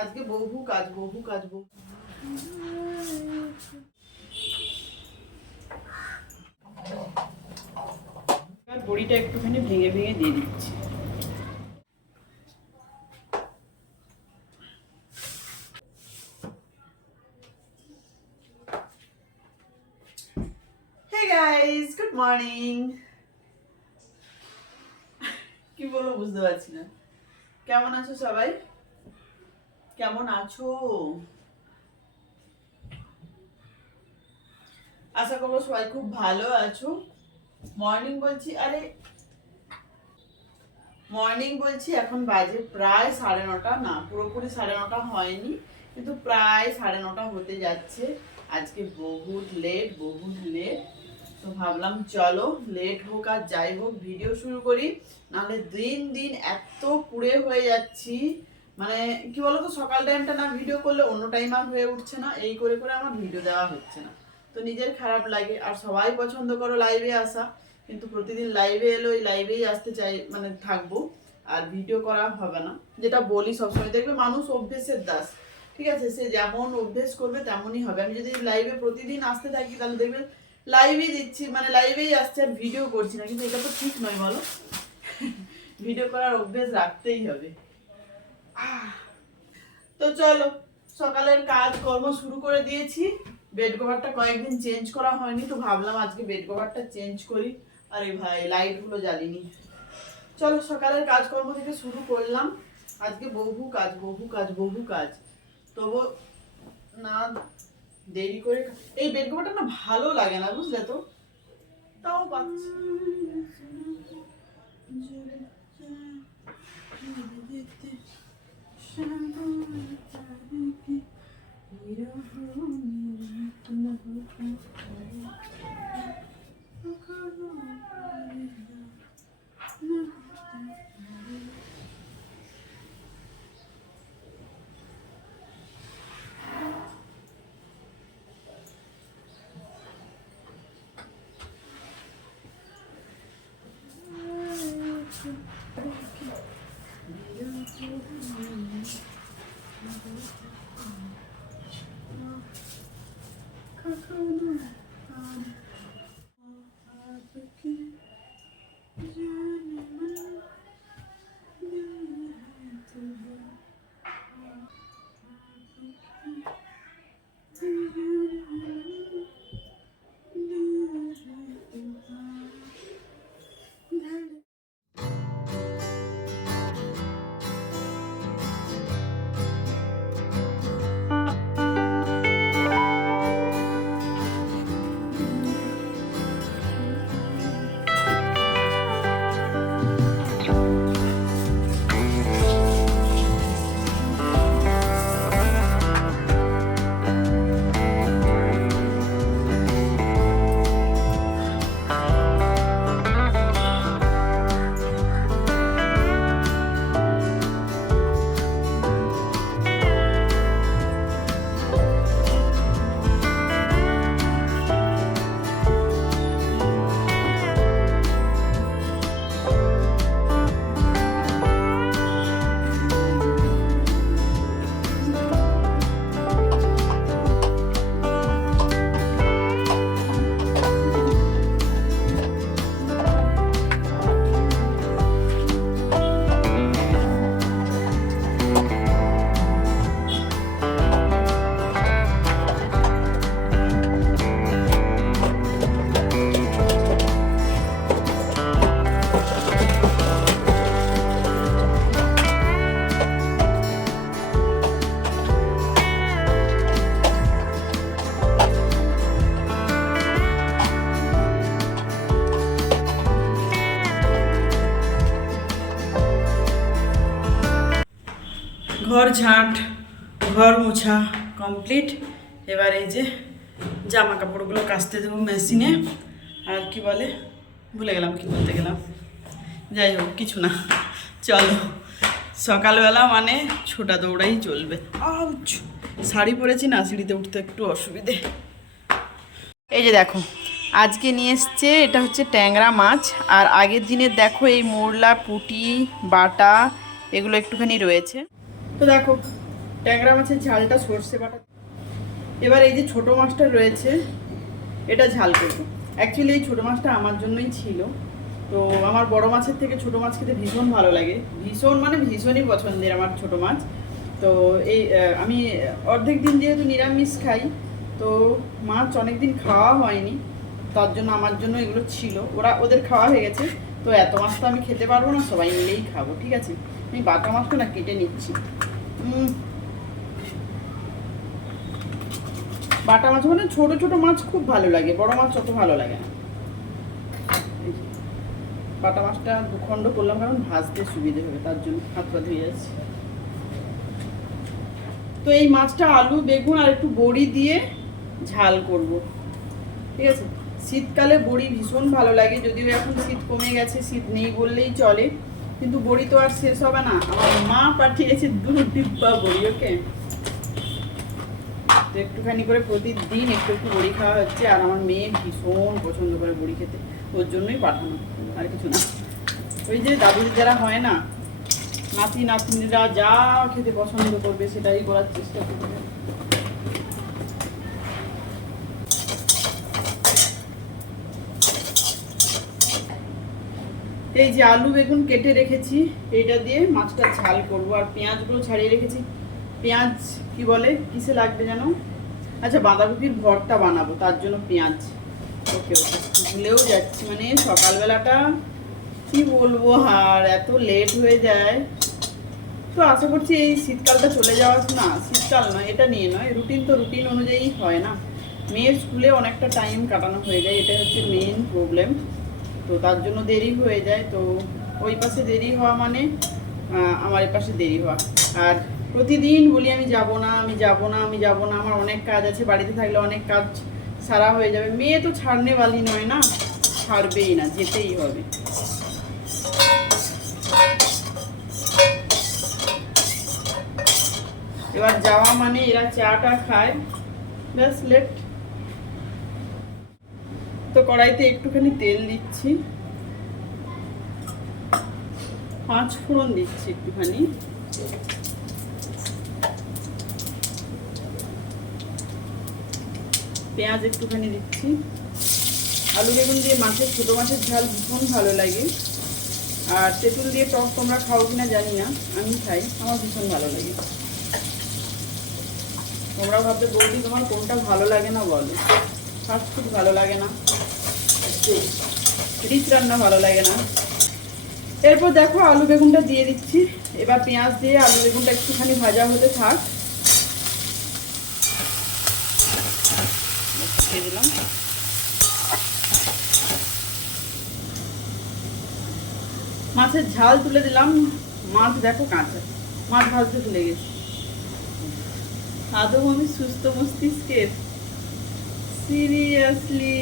আজকে বহু কাজ বহু কাজ বহু বড়িটা একটুখানি ভেঙে ভেঙে দিয়ে দিচ্ছি। গাইস গুড মর্নিং কি বলব বুঝতে পারছি না। কেমন আছো সবাই? কেমন আছো? আশা করব সবাই খুব ভালো আছো। মর্নিং বলছি, আরে মর্নিং বলছি, এখন বাজে প্রায় সাড়ে নটা। না, পুরোপুরি সাড়ে নটা হয়নি, কিন্তু প্রায় সাড়ে নটা হতে যাচ্ছে। আজকে বহুত লেট বহুত লেট তো ভাবলাম চলো লেট হোক আর যাই হোক ভিডিও শুরু করি। নাহলে দিন দিন এত কুড়ে হয়ে যাচ্ছি। মানে কি বলতো, সকাল টাইমটা না ভিডিও করলে অন্য টাইম আর হয়ে উঠছে না, এই করে করে আমার ভিডিও দেওয়া হচ্ছে না। তো নিজের খারাপ লাগে, আর সবাই পছন্দ করো লাইভে আসা, কিন্তু প্রতিদিন লাইভে এলো, এই লাইভেই আসতে চাই মানে থাকব, আর ভিডিও করা হবে না। যেটা বলি সবসময়, দেখবে মানুষ অভ্যেসের দাস, ঠিক আছে? সে যেমন অভ্যেস করবে তেমনই হবে। আমি যদি লাইভে প্রতিদিন আসতে থাকি, তাহলে দেখবে লাইভেই দিচ্ছি মানে লাইভেই আসছে আর ভিডিও করছি না। কিন্তু এটা তো ঠিক নয়, বলো? ভিডিও করার অভ্যেস রাখতেই হবে। তো চলো, সকালের কাজ কর্ম শুরু করে দিয়েছি। বেড কভারটা কয়েকদিন চেঞ্জ করা হয়নি, তো ভাবলাম আজকে বেড কভারটা চেঞ্জ করি। আরে ভাই লাইটগুলো জ্বালিনি। চলো, সকালের কাজকর্ম থেকে শুরু করলাম। আজকে বহু কাজ বহু কাজ বহু কাজ। তবু না দেরি করে এই বেড কভারটা না ভালো লাগে না, বুঝলে তো? তাও পাচ্ছি। Şöyle? Thank you. এবার এই যে জামা কাপড়গুলো কাচতে দেবো মেশিনে। আর কি বলে? ভুলে গেলাম, কি বলতে গেলাম। যাই হোক, কিছু না। চলো, সকালবেলা মানে ছোটা দৌড়াই চলবে। শাড়ি পরেছি না, সিঁড়িতে উঠতে একটু অসুবিধে। এই যে দেখো, আজকে নিয়ে এসছে, এটা হচ্ছে ট্যাংরা মাছ। আর আগের দিনে দেখো এই মোরলা, পুটি, বাটা, এগুলো একটুখানি রয়েছে। তো দেখো, ট্যাংরা মাছের ঝালটা সর্ষে বাটা এবার এই যে ছোট মাছটা রয়েছে, এটা ঝাল করব। অ্যাকচুয়ালি এই ছোটো মাছটা আমার জন্যই ছিল। তো আমার বড় মাছের থেকে ছোট মাছ খেতে ভীষণ ভালো লাগে। ভীষণ মানে ভীষণই পছন্দের আমার ছোট মাছ। তো এই আমি অর্ধেক দিন যেহেতু নিরামিষ খাই, তো মাছ অনেক দিন খাওয়া হয়নি। তার জন্য আমার জন্য এগুলো ছিল। ওরা, ওদের খাওয়া হয়ে গেছে। তো এত মাছ তো আমি খেতে পারব না, সবাই মিলেই খাব, ঠিক আছে? আমি বাটা মাছটা না কেটে নিচ্ছি। বাটা মাছ মানে ছোট ছোট মাছ খুব ভালো লাগে, বড় মাছ অত ভালো লাগে না। বাটা মাছটা দুখণ্ড করলাম কারণ ভাজতে সুবিধে হবে, তার জন্য হাত পা ধুয়ে যাচ্ছে। তো এই মাছটা আলু, বেগুন আর একটু বড়ি দিয়ে ঝাল করব, ঠিক আছে? শীতকালে বড়ি ভীষণ ভালো লাগে, যদিও এখন শীত কমে গেছে, শীত নেই বললেই চলে, কিন্তু বড়ি তো আর শেষ হবে না। আমার মা পাঠিয়েছে দু ডিব্বা বড়ি ওকে একটুখানি করে প্রতিদিন একটু একটু বড়ি খাওয়া হচ্ছে, আর আমার মেয়ে ভীষণ পছন্দ করে বড়ি খেতে। ওর জন্যই পাঠানো, আর কিছু না। ওই যে দাদুর যারা হয় না, নাতি, নাতনিরা যা খেতে পছন্দ করবে সেটাই করার চেষ্টা করবে। এই যে আলু, বেগুন কেটে রেখেছি এটা দিয়ে মাছটা ঝাল করব। আর পেঁয়াজগুলো ছাড়িয়ে রেখেছি। পেঁয়াজ কি বলে? কিসে লাগবে যেন? আচ্ছা বাঁধাকপির ভরটা বানাবো, তার জন্য পেঁয়াজ। ওকে ওকে। ভুলেও যাচ্ছি মানে সকালবেলাটা কি বলব? আর এত লেট হয়ে যায়। তো আশা করছি এই শীতকালটা চলে যাওয়া না, শীতকাল নয়, এটা নিয়ে নয়। রুটিন তো রুটিন অনুযায়ী হয় না। মেয়ের স্কুলে অনেকটা টাইম কাটানো হয়ে যায় এটা হচ্ছে মেইন প্রবলেম তো তার জন্য দেরি হয়ে যায়, তো ওই পাশে দেরি হওয়া মানে আমার এই পাশে দেরি হওয়া। আর প্রতিদিন বলি, আমি যাব না, আমি যাব না, আমি যাব না, আমার অনেক কাজ আছে, বাড়িতে থাকলে অনেক কাজ সারা হয়ে যাবে। মেয়ে তো ছাড়নে বালি নয় না, ছাড়বেই না, যেতেই হবে। এবার যাওয়া মানে এরা চাটা খায়, ব্যাস লেট তো কড়াইতে একটুখানি তেল দিচ্ছি। পাঁচ ফোড়ন দিচ্ছি একটুখানি। পেঁয়াজ একটুখানি দিচ্ছি। আলু, বেগুন দিয়ে মাছের, ছোটো মাছের ঝাল ভীষণ ভালো লাগে। আর তেঁতুল দিয়ে টক তোমরা খাও কিনা জানি না, আমি খাই, আমার ভীষণ ভালো লাগে। তোমরা ভাবতে বৌদি, তোমার কোনটা ভালো লাগে না বলো? ফাস্ট ফুড ভালো লাগে না। রিচ রান্না ভালো লাগে না। এরপর দেখো আলু, বেগুনটা দিয়ে দিচ্ছি। এবার পেঁয়াজ দিয়ে আলু, বেগুনটা একটুখানি ভাজা হতে থাক। দিয়ে দিলাম। মাছের ঝাল তুলে দিলাম। মাছ দেখো কাঁচা। মাছ ভাজতে ভুলে গেছি। আদৌ আমি সুস্থ মস্তিষ্কের? সিরিয়াসলি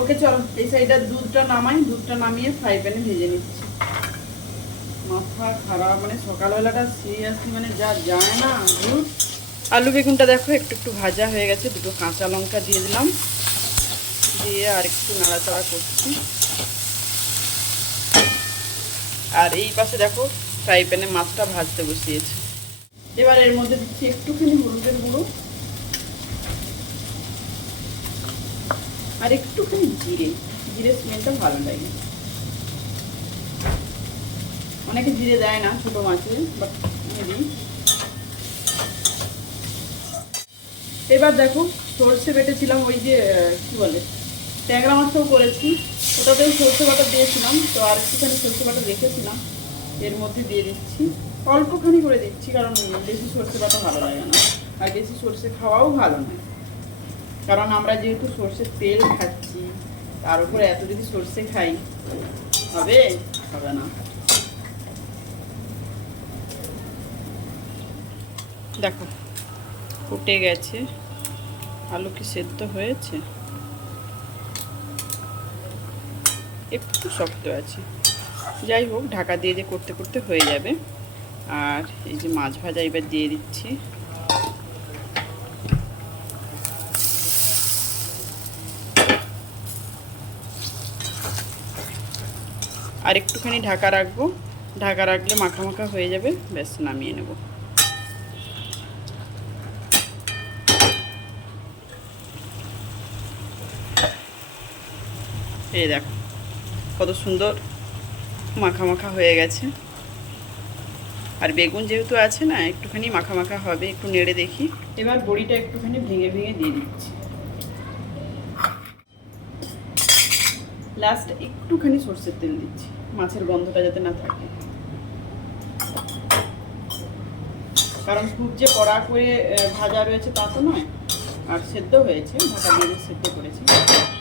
ওকে চল, এই সাইডটা দুধটা নামাই। দুধটা নামিয়ে ফ্রাই প্যানে ভেজে নিচ্ছি। মাথা খারাপ মানে সকালবেলাটা সিরিয়াসলি মানে যা যায় না দুধ। আলু বেগুনটা দেখো, একটু একটু ভাজা হয়ে গেছে, দুটো কাঁচা লঙ্কা দিয়ে দিলাম। দিয়ে আর একটু নাড়াচাড়া করছি। আর এই পাশে দেখো, ফ্রাই প্যানে মাছটা ভাজতে বসিয়েছি। এবার এর মধ্যে দিচ্ছি একটুখানি হলুদের গুঁড়ো। আর একটুখানি জিরে। জিরে স্মেলটা ভালো লাগে। অনেকে জিরে দেয় না ছোটো মাছে বাট এবার দেখো, সর্ষে বেটেছিলাম ওই যে কি বলে, ট্যাংরা মাছটাও করেছি। ওটাতেও সর্ষে বাটা দিয়েছিলাম, তো আর একটুখানি সর্ষে বাটা রেখেছিলাম। এর মধ্যে দিয়ে দিচ্ছি। অল্পখানি করে দিচ্ছি, কারণ বেশি সর্ষে বাটা ভালো লাগে না। আর বেশি সর্ষে খাওয়াও ভালো নয়। কারণ আমরা যেহেতু সর্ষের তেল খাচ্ছি, তার উপরে এত যদি সর্ষে খাই, হবে? হবে না। দেখো ফুটে গেছে। আলু কি সেদ্ধ হয়েছে? একটু শক্ত আছে। যাই হোক, ঢাকা দিয়ে দিয়ে করতে করতে হয়ে যাবে। আর এই যে মাছ ভাজা এবার দিয়ে দিচ্ছি। আর একটুখানি ঢাকা রাখব। ঢাকা রাখলে মাখা মাখা হয়ে যাবে। ব্যাস, নামিয়ে নেব। এই দেখো, কত সুন্দর মাখা মাখা হয়ে গেছে। আর বেগুন যেহেতু আছে না, একটুখানি মাখা মাখা হবে, একটু নেড়ে দেখি। এবার বড়িটা একটুখানি ভেঙে ভেঙে দিয়ে দিচ্ছি। লাস্ট একটুখানি সর্ষের তেল দিচ্ছি, মাছের গন্ধটা যাতে না থাকে। কারণ খুব যে কড়া করে ভাজা রয়েছে তা তো নয়, আর সেদ্ধ হয়েছে ঢাকা দিয়ে সেদ্ধ করেছি চলো।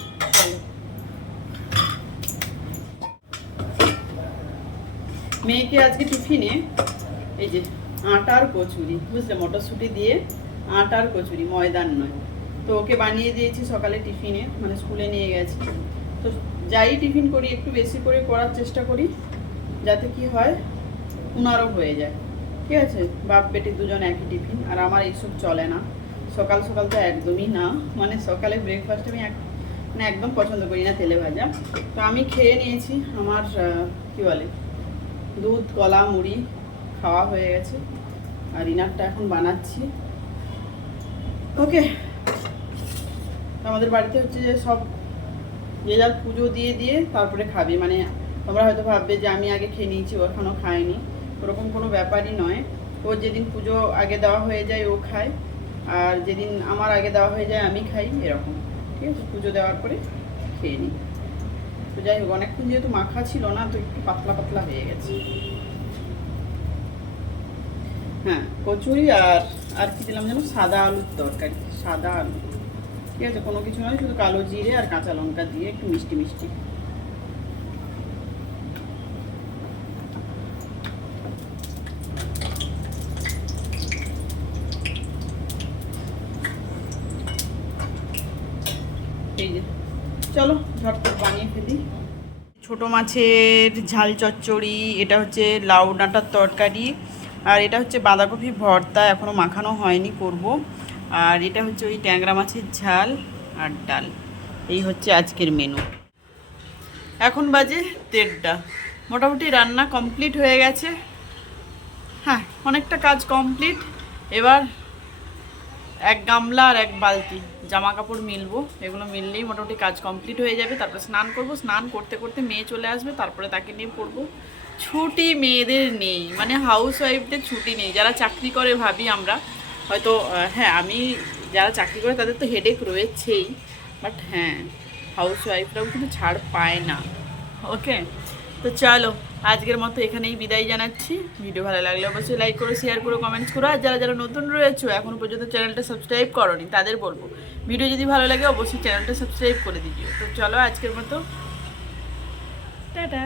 মেয়েকে আজকে টিফিনে, এই যে আটার কচুরি, বুঝলে মটরশুঁটি দিয়ে আটার কচুরি ময়দান নয়। তো ওকে বানিয়ে দিয়েছি সকালে টিফিনে মানে স্কুলে নিয়ে গেছি। তো যাই টিফিন করি, একটু বেশি করে করার চেষ্টা করি, যাতে কি হয়, উনারও হয়ে যায়। ঠিক আছে? বাপ বেটি দুজন একই টিফিন, আর আমার এইসব চলে না। সকাল সকাল তো একদমই না। মানে সকালে ব্রেকফাস্ট আমি এক মানে একদম পছন্দ করি না তেলে ভাজা। তো আমি খেয়ে নিয়েছি আমার কি বলে দুধ, কলা, মুড়ি খাওয়া হয়ে গেছে। আর ইনারটা এখন বানাচ্ছি। ওকে আমাদের বাড়িতে হচ্ছে যে সব যে যার পুজো দিয়ে দিয়ে তারপরে খাবে। মানে তোমরা হয়তো ভাববে যে আমি আগে খেয়ে নিয়েছি, ও এখনও খায়নি। ওরকম কোনো ব্যাপারই নয়। ওর যেদিন পুজো আগে দেওয়া হয়ে যায়, ও খায়। আর যেদিন আমার আগে দেওয়া হয়ে যায়, আমি খাই, এরকম। ঠিক আছে? পুজো দেওয়ার পরে খেয়ে নিই। তো যাই হোক, অনেকক্ষণ যেহেতু মাখা ছিল না, তো একটু পাতলা পাতলা হয়ে গেছে। হ্যাঁ কচুরি আর আর কি দিলাম যেন সাদা আলুর তরকারি, সাদা আলু। ঠিক আছে, কোনো কিছু নয়, শুধু কালো জিরে আর কাঁচা লঙ্কা দিয়ে একটু মিষ্টি মিষ্টি এই যে চলো, ঝটপট বানিয়ে ফেলি। ছোট মাছের ঝাল চচ্চড়ি, এটা হচ্ছে লাউ ডাঁটার তরকারি, আর এটা হচ্ছে বাঁধাকপি ভর্তা এখনও মাখানো হয়নি, করব। আর এটা হচ্ছে ওই ট্যাংরা মাছের ঝাল আর ডাল। এই হচ্ছে আজকের মেনু এখন বাজে দেড়টা। মোটামুটি রান্না কমপ্লিট হয়ে গেছে। হ্যাঁ অনেকটা কাজ কমপ্লিট এবার এক গামলা আর এক বালতি। জামা কাপড় মিলবো, এগুলো মিললেই মোটামুটি কাজ কমপ্লিট হয়ে যাবে। তারপরে স্নান করব, স্নান করতে করতে মেয়ে চলে আসবে, তারপরে তাকে নিয়ে পড়ব। ছুটি মেয়েদের নেই মানে হাউস ওয়াইফদের ছুটি নেই। যারা চাকরি করে ভাবি আমরা, হয়তো হ্যাঁ আমি যারা চাকরি করে তাদের তো হেডেক রয়েছেই বাট হ্যাঁ হাউস ওয়াইফরাও কিন্তু ছাড় পায় না। ওকে তো চলো, আজকের মতো এখানেই বিদায় জানাচ্ছি। ভিডিও ভালো লাগলে অবশ্যই লাইক করো শেয়ার করো কমেন্টস করো। আর যারা যারা নতুন রয়েছে, এখনও পর্যন্ত চ্যানেলটা সাবস্ক্রাইব করনি, তাদের বলব, ভিডিও যদি ভালো লাগে অবশ্যই চ্যানেলটা সাবস্ক্রাইব করে দিও। তো চলো আজকের মতো, টাটা।